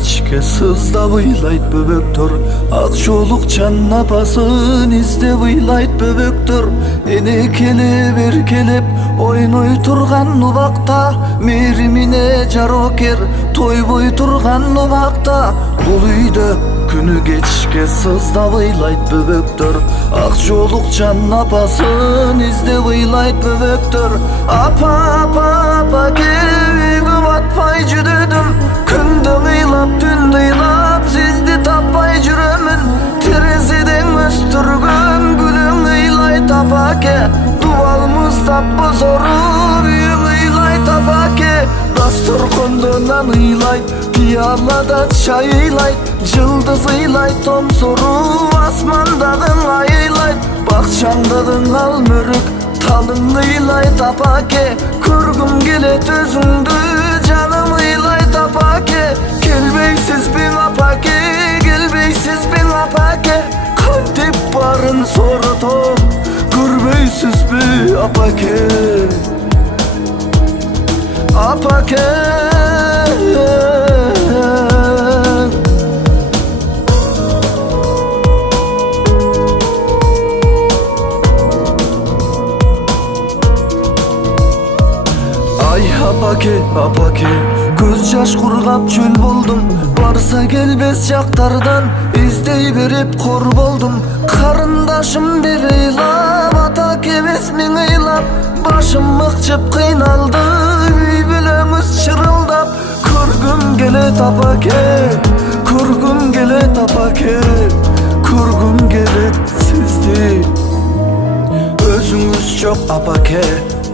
кечке сыздап ыйлайт бөбөктөр, ак жолукчан апасын издеп ыйлайт бөбөктөр. Эне келип эркелеп ойной турган убакта, мээримине жарокер тойбой турган убакта, бул үйдө күнү кечке сыздап ыйлайт бөбөктөр, ак жолукчан апасын издеп ыйлайт бөбөктөр. Апа апа апа кебиги батпай жүдөдүм, күндө ыйлап түндө ыйлап сизди таппай жүрөмүн. Терезеден өстүргөн гүлүң ыйлайт апаке, дубалымыздап бозоруп үйүң ыйлайт апаке. Дасторкондо нан ыйлайт, пиалада чай ыйлайт, жылдыз ыйлайт томсоруп асмандагың ай ыйлайт. Бакчаңдагың ал мөрүк талың ыйлайт апаке, көргүм келет өзүңдү жаным ыйлайт апаке. Келбейсизби апаке, келбейсизби апаке, кантип барын соратам, көрбөйсүзбү апаке, апаке. Ай апаке, апаке, көз жаш кургап чөл болдум, барса келбес жактардан издей берип кор болдум. Карындашым бир ыйлап, атаке эсмиң ыйлап, башым мыкчып кыйналды, үй бүлөңүз чырылдап. Көргүм келет апаке, көргүм келет апаке, көргүм келет сизди. Өзүңүз жок апаке,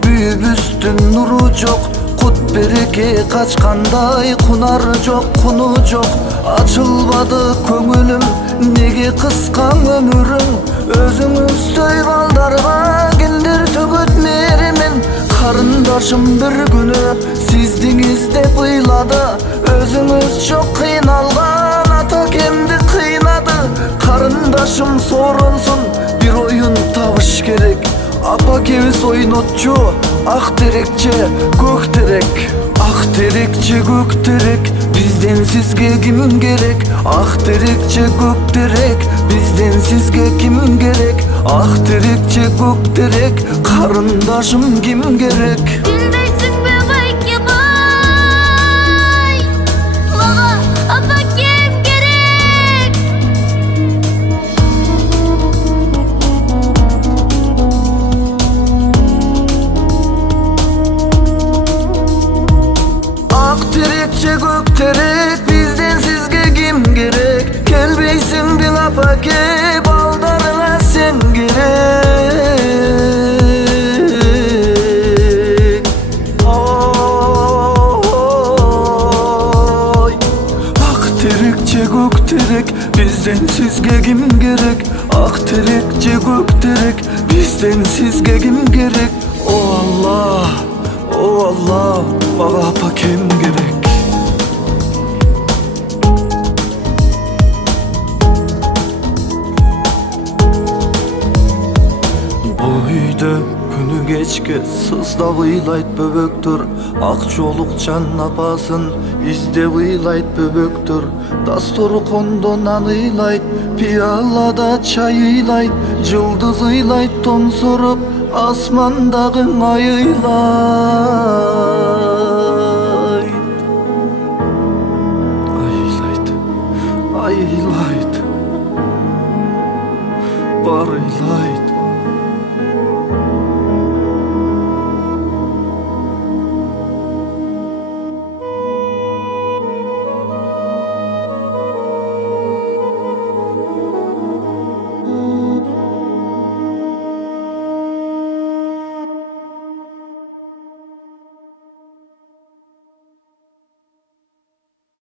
үйүбүздүн нуру жок, кут береке качкандай, кунары жок, куну жок. Ачылбады көңүлүм, неге кыскаң өмүрүң, өзүңүздөй балдарга кимдир төгөт мээримин. Карындашым бир күнү сиздин издеп ыйлады, өзүңүз жок кыйналган атакемди кыйнады. Карындашым сооронсун, бир оюн табыш керек, апакебиз ойнотчу ак терекче көк терек. Ак терекче көк терек, бизден сизге ким керек? Ак терекче көк терек, бизден сизге ким керек? Ак терекче көк терек, карындашым ким керек? Билбейсиңби байке бай, мага апакем керек. Ак терекче көк терек, бизден сизге ким керек? Келбейсиңби апаке, балдарыңа сен керек. Ой, ак терекче көк терек, бизден сизге ким керек? Ак терекче көк терек, бизден сизге ким керек? О Аллах, мага апакем керек. Үйдө күнү кечке сыздап ыйлайт бөбөктөр, ак жолукчан апасын издеп ыйлайт бөбөктөр. Дасторкондо нан ыйлайт, пиалада чай ыйлайт, жылдыз ыйлайт томсоруп асмандагың ай ыйлайт. Ыйлайт, бар ыйлайт.